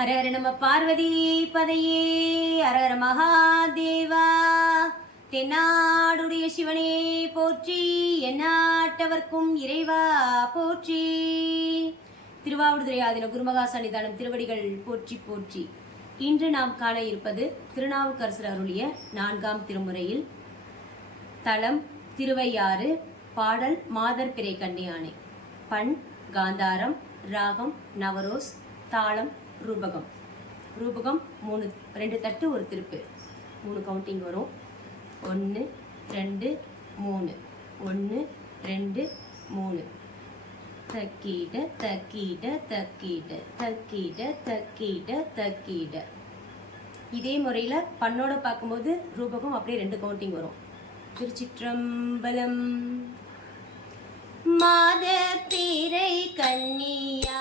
ஹர ஹர நம பார்வதி பதையே ஹர ஹர மகாதேவா. தென்னாடுடைய சிவனே போற்றி எந்நாட்டவர்க்கும் இறைவா போற்றி. திருவாவூர்துறை ஆதின குருமகா சன்னிதானம் திருவடிகள் போற்றி போற்றி. இன்று நாம் காண இருப்பது திருநாவுக்கரசர் அருளிய நான்காம் திருமுறையில் தலம் திருவையாறு பாடல் மாதர் பிறை கண்ணியானை பண் காந்தாரம் ராகம் நவரோஸ் தாளம் ரூபகம். ரூபகம் மூணு ரெண்டு தட்டு ஒரு திருப்பு. மூணு கவுண்டிங் வரும். ஒன்று ரெண்டு மூணு. ஒன்று ரெண்டு மூணு. தக்கீட தக்கீட தக்கீட தக்கீட தக்கீட தக்கீட. இதே முறையில் பண்ணோட பார்க்கும்போது ரூபகம் அப்படியே ரெண்டு கவுண்டிங் வரும். திருச்சிற்றம்பலம். மாத பிறை கன்னியா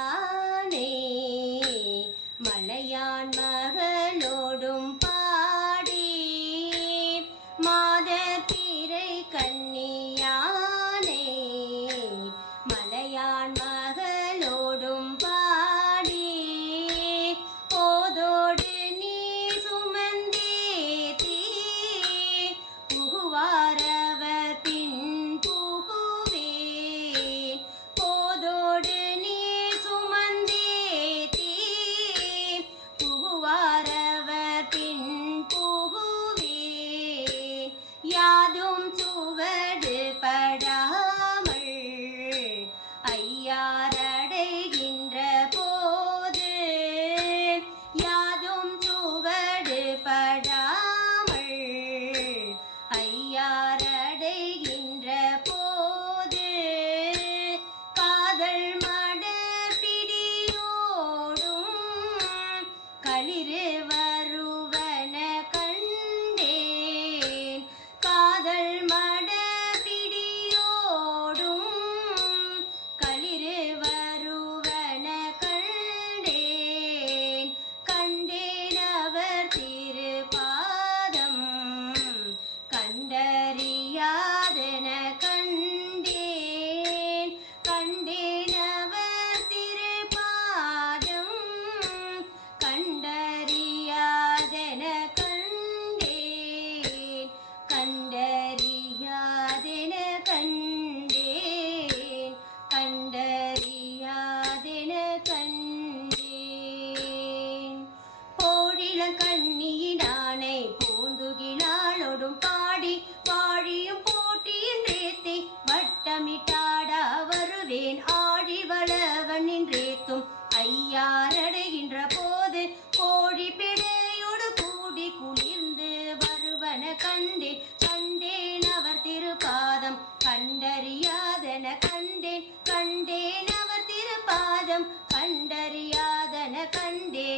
கண்டறியாதன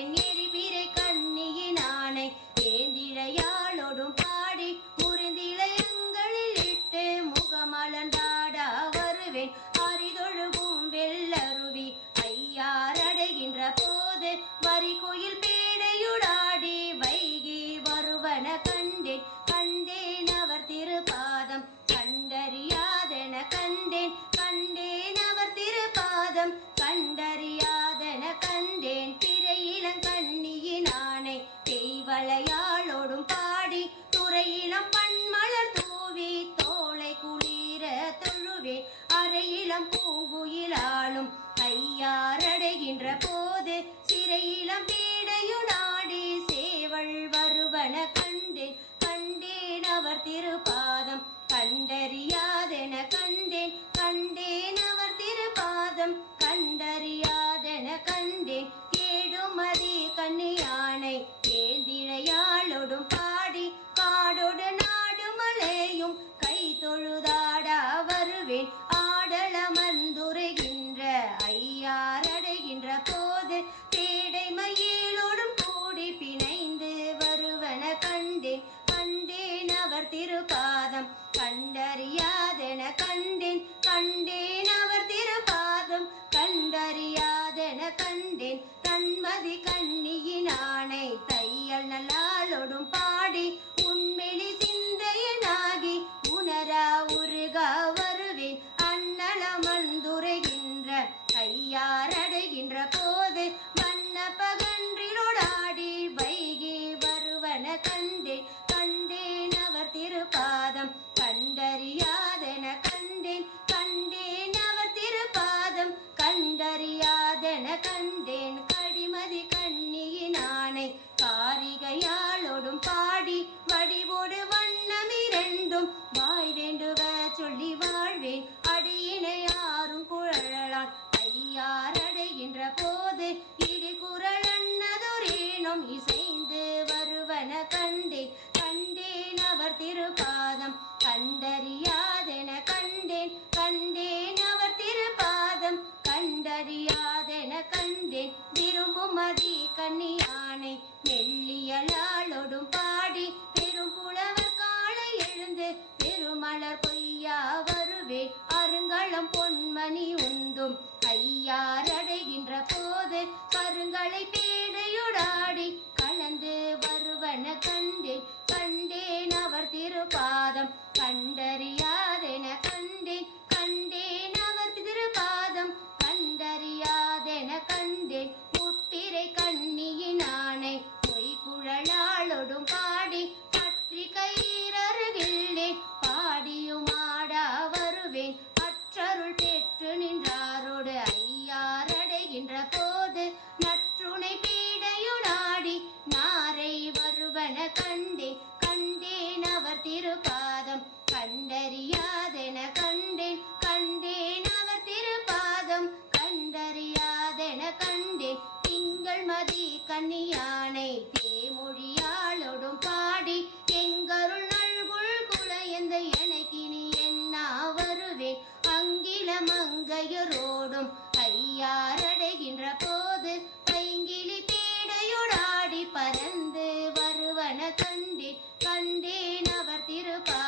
தெய்வளையாளோடும் பாடி துறையிலம் பண்மலர் தூவி தோளை குளிர தொழுவே. அறையிலம் பூங்குயிலாலும் கையாரடைகின்ற போது சிறையிலம் பீடையுடாடி சேவள் வருவன கண்டேன். கண்டேன் அவர் திருப்பாதம் கண்டறியாதென கண்டேன். கண்டேன் மலையும் கை தொழுதாட வருவேன். ஆடலமர்ந்துரைகின்ற ஐயாரடைகின்ற போது தேடை மயிலோடும் கூடி பிணைந்து வருவன கண்டேன். கண்டேன் அவர் திருப்பாதம் கண்டறியாதென கண்டேன். கண்டேன் அவர் திருப்பாதம் கண்டறியாதென கண்டேன். கண்மதி கண் போது இடிகுரல் அண்ணதுரேனும் இசைந்து வருவன கண்டேன் கண்டேன் அவர் திருப்பாதம் கண்டறியாதென கண்டேன். கண்டேன் அவர் திருப்பாதம் கண்டறியாதென கண்டேன். விரும்பும் மதி கண்ணியானை மெல்லியலாளோடும் பாடி பெரும்புலவர் காலை எழுந்து பெருமலர் பொய்யா வருவேன். அருங்கலம் பொன்மணி உந்தும் யாரடைகின்ற போது கருங்களை பேடையுடாடி கலந்து வருவன கண்டேன் கண்டேன் அவர் திருப்பாதம் கண்டறியா கண்டேன் கண்டேன் அவர் திருப்பா